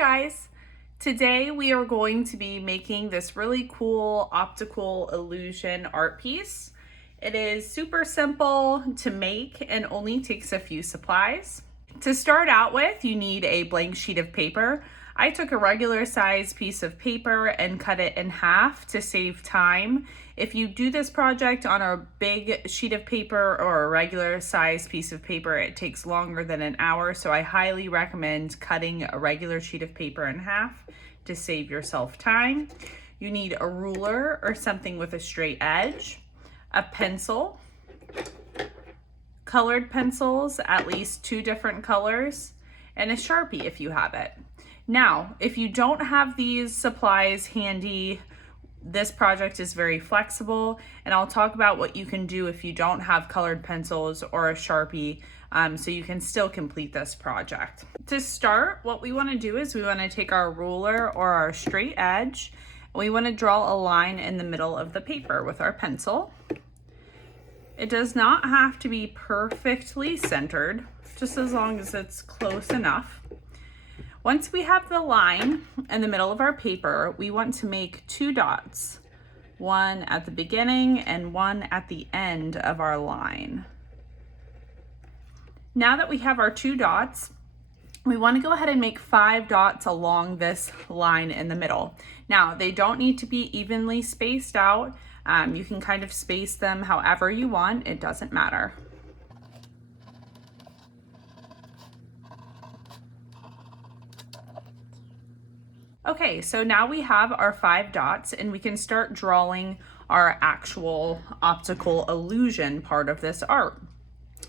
guys! Today we are going to be making this really cool optical illusion art piece. It is super simple to make and only takes a few supplies. To start out with, you need a blank sheet of paper. I took a regular size piece of paper and cut it in half to save time. If you do this project on a big sheet of paper or a regular size piece of paper, it takes longer than an hour, so I highly recommend cutting a regular sheet of paper in half to save yourself time. You need a ruler or something with a straight edge, a pencil, colored pencils, at least 2 different colors, and a Sharpie if you have it. Now, if you don't have these supplies handy, this project is very flexible, and I'll talk about what you can do if you don't have colored pencils or a Sharpie, so you can still complete this project. To start, what we want to do is we want to take our ruler or our straight edge, and we want to draw a line in the middle of the paper with our pencil. It does not have to be perfectly centered, just as long as it's close enough. Once we have the line in the middle of our paper, we want to make 2 dots, one at the beginning and one at the end of our line. Now that we have our 2 dots, we want to go ahead and make 5 dots along this line in the middle. Now, they don't need to be evenly spaced out. You can kind of space them however you want, it doesn't matter. Okay, so now we have our 5 dots and we can start drawing our actual optical illusion part of this art.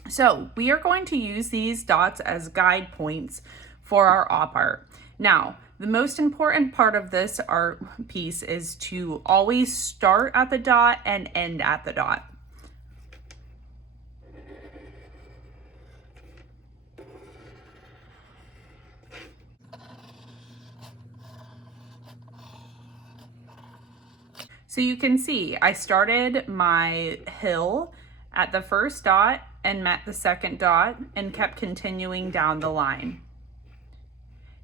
So we are going to use these dots as guide points for our op art. Now, the most important part of this art piece is to always start at the dot and end at the dot. So you can see I started my hill at the first dot and met the second dot and kept continuing down the line.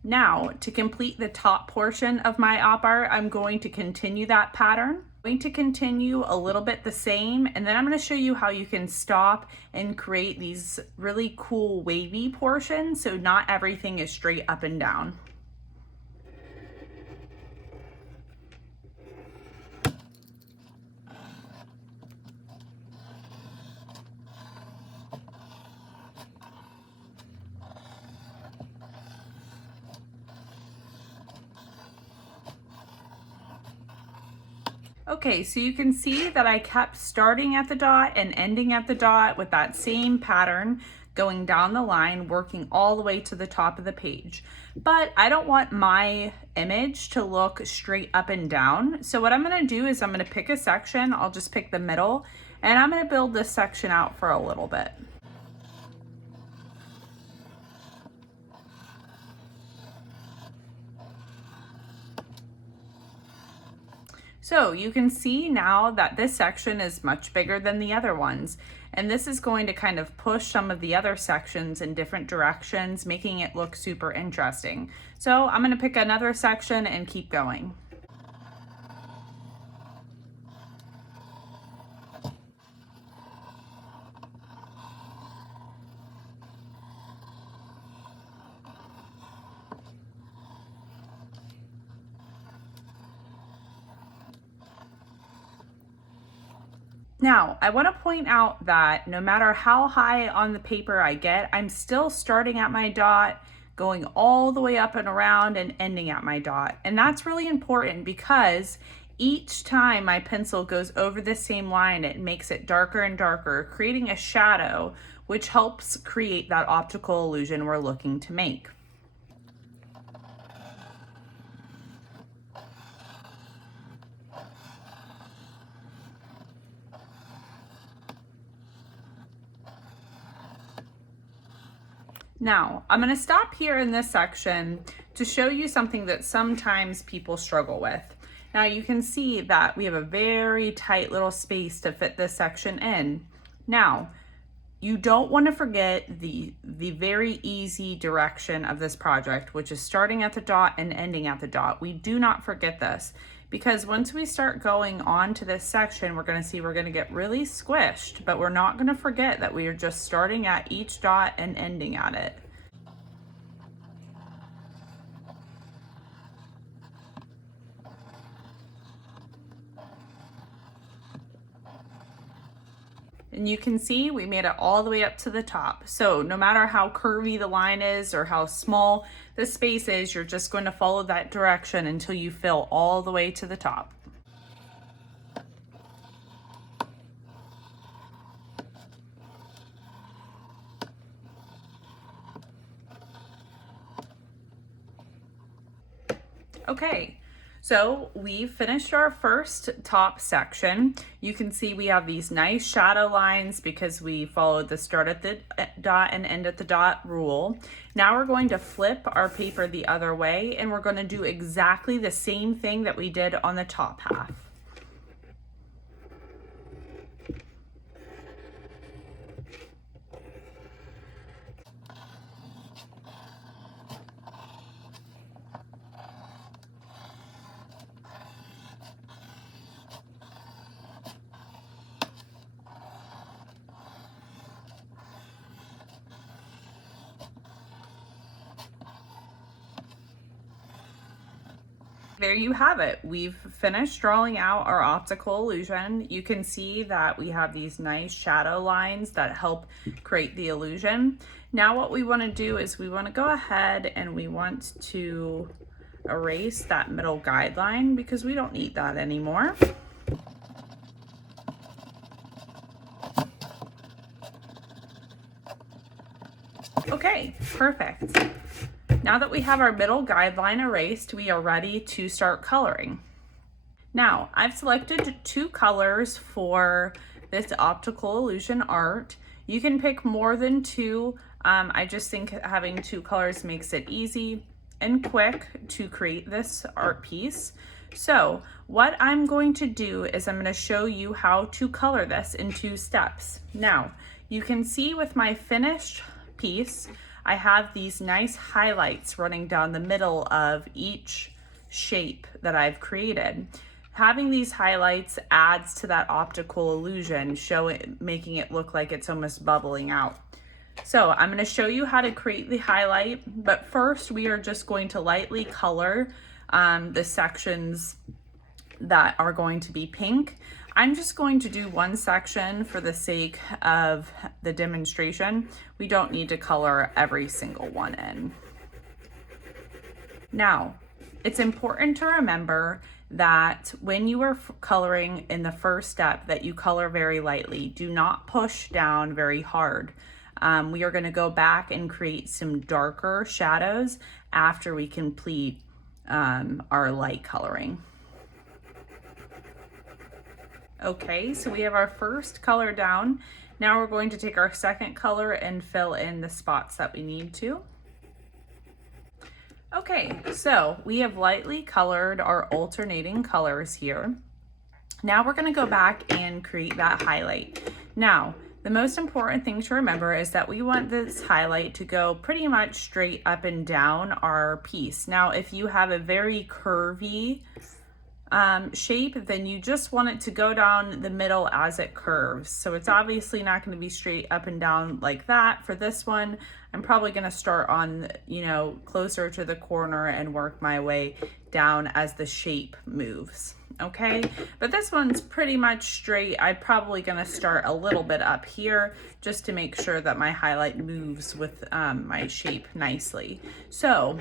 Now, to complete the top portion of my op art, I'm going to continue that pattern. I'm going to continue a little bit the same, and then I'm going to show you how you can stop and create these really cool wavy portions so not everything is straight up and down. Okay, so you can see that I kept starting at the dot and ending at the dot with that same pattern, going down the line, working all the way to the top of the page. But I don't want my image to look straight up and down. So what I'm gonna do is I'm gonna pick a section, I'll just pick the middle, and I'm gonna build this section out for a little bit. So you can see now that this section is much bigger than the other ones, and this is going to kind of push some of the other sections in different directions, making it look super interesting. So I'm going to pick another section and keep going. Now, I want to point out that no matter how high on the paper I get, I'm still starting at my dot, going all the way up and around and ending at my dot. And that's really important because each time my pencil goes over the same line, it makes it darker and darker, creating a shadow, which helps create that optical illusion we're looking to make. Now, I'm going to stop here in this section to show you something that sometimes people struggle with. Now you can see that we have a very tight little space to fit this section in. Now, you don't want to forget the very easy direction of this project, which is starting at the dot and ending at the dot. We do not forget this, because once we start going on to this section, we're going to see we're going to get really squished, but we're not going to forget that we are just starting at each dot and ending at it. And you can see we made it all the way up to the top. So no matter how curvy the line is or how small the space is, you're just going to follow that direction until you fill all the way to the top. Okay, so we've finished our first top section. You can see we have these nice shadow lines because we followed the start at the dot and end at the dot rule. Now we're going to flip our paper the other way, and we're going to do exactly the same thing that we did on the top half. There you have it. We've finished drawing out our optical illusion. You can see that we have these nice shadow lines that help create the illusion. Now what we want to do is we want to go ahead and we want to erase that middle guideline because we don't need that anymore. Okay, perfect. Now that we have our middle guideline erased, we are ready to start coloring. Now, I've selected 2 colors for this optical illusion art. You can pick more than 2. I just think having 2 colors makes it easy and quick to create this art piece. So what I'm going to do is I'm going to show you how to color this in 2 steps. Now, you can see with my finished piece, I have these nice highlights running down the middle of each shape that I've created. Having these highlights adds to that optical illusion, making it look like it's almost bubbling out. So I'm going to show you how to create the highlight, but first we are just going to lightly color the sections that are going to be pink. I'm just going to do one section for the sake of the demonstration. We don't need to color every single one in. Now, it's important to remember that when you are coloring in the first step that you color very lightly. Do not push down very hard. We are going to go back and create some darker shadows after we complete our light coloring. Okay, so we have our first color down. Now we're going to take our second color and fill in the spots that we need to. Okay, so we have lightly colored our alternating colors here. Now we're going to go back and create that highlight. Now, the most important thing to remember is that we want this highlight to go pretty much straight up and down our piece. Now, if you have a very curvy shape, then you just want it to go down the middle as it curves. So it's obviously not going to be straight up and down like that. For this one, I'm probably going to start on, closer to the corner and work my way down as the shape moves. Okay, but this one's pretty much straight. I'm probably going to start a little bit up here just to make sure that my highlight moves with my shape nicely. So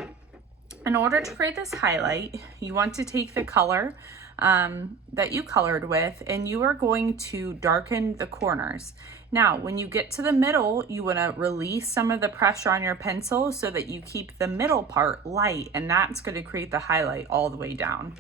in order to create this highlight, you want to take the color that you colored with, and you are going to darken the corners. Now, when you get to the middle, you want to release some of the pressure on your pencil so that you keep the middle part light, and that's going to create the highlight all the way down.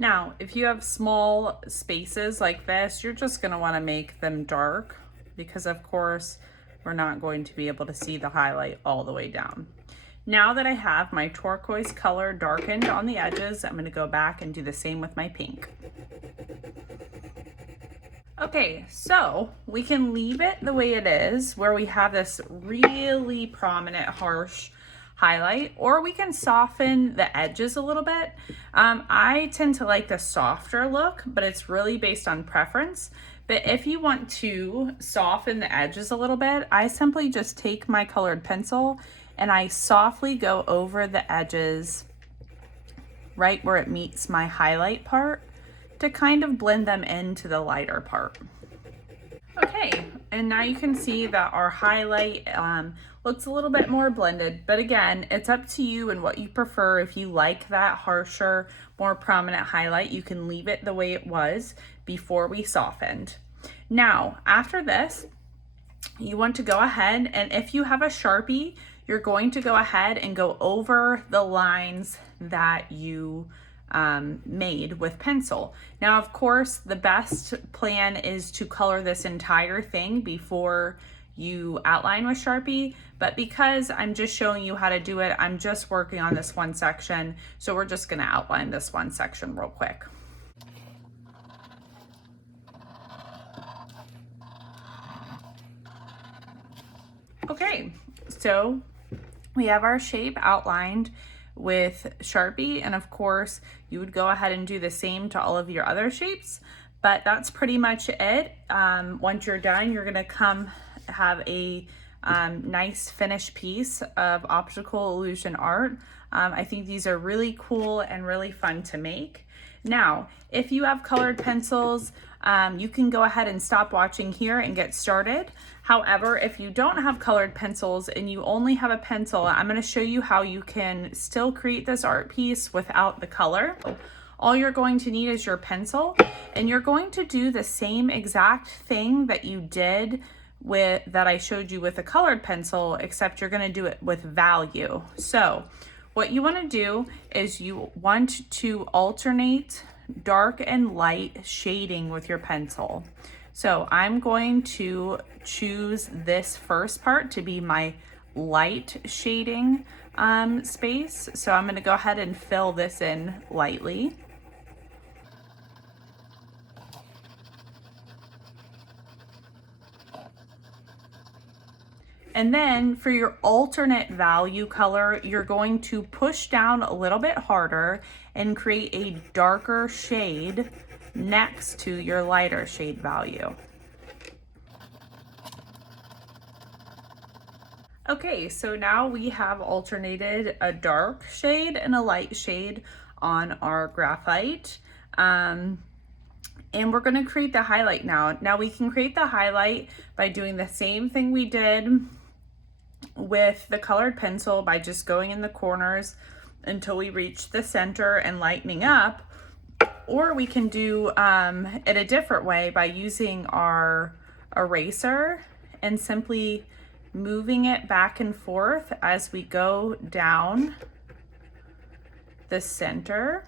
Now, if you have small spaces like this, you're just gonna wanna make them dark because of course, we're not going to be able to see the highlight all the way down. Now that I have my turquoise color darkened on the edges, I'm gonna go back and do the same with my pink. Okay, so we can leave it the way it is, where we have this really prominent, harsh highlight, or we can soften the edges a little bit. I tend to like the softer look, but it's really based on preference. But if you want to soften the edges a little bit, I simply just take my colored pencil and I softly go over the edges right where it meets my highlight part to kind of blend them into the lighter part. Okay, and now you can see that our highlight looks a little bit more blended, but again, it's up to you and what you prefer. If you like that harsher, more prominent highlight, you can leave it the way it was before we softened. Now, after this, you want to go ahead, and if you have a Sharpie, you're going to go ahead and go over the lines that you made with pencil. Now, of course, the best plan is to color this entire thing before you outline with Sharpie, but because I'm just showing you how to do it, I'm just working on this one section, so we're just gonna outline this one section real quick. Okay, so we have our shape outlined with Sharpie, and of course you would go ahead and do the same to all of your other shapes, but that's pretty much it. Once you're done, you're gonna come have a nice finished piece of optical illusion art. I think these are really cool and really fun to make. Now, if you have colored pencils, you can go ahead and stop watching here and get started. However, if you don't have colored pencils and you only have a pencil, I'm going to show you how you can still create this art piece without the color. All you're going to need is your pencil, and you're going to do the same exact thing that you did that I showed you with a colored pencil, except you're going to do it with value. So what you want to do is you want to alternate dark and light shading with your pencil. So I'm going to choose this first part to be my light shading space. So I'm going to go ahead and fill this in lightly. And then for your alternate value color, you're going to push down a little bit harder and create a darker shade next to your lighter shade value. Okay, so now we have alternated a dark shade and a light shade on our graphite. And we're gonna create the highlight now. Now we can create the highlight by doing the same thing we did with the colored pencil by just going in the corners until we reach the center and lightening up, or we can do it a different way by using our eraser and simply moving it back and forth as we go down the center.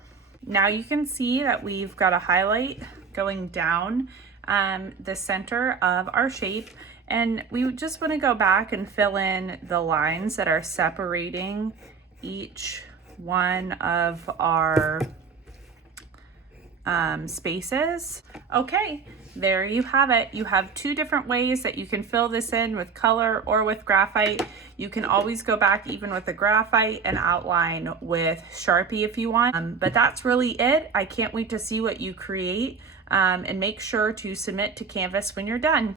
Now you can see that we've got a highlight going down the center of our shape, and we just want to go back and fill in the lines that are separating each one of our spaces. Okay, there you have it. You have two different ways that you can fill this in, with color or with graphite. You can always go back even with the graphite and outline with Sharpie if you want. But that's really it. I can't wait to see what you create, and make sure to submit to Canvas when you're done.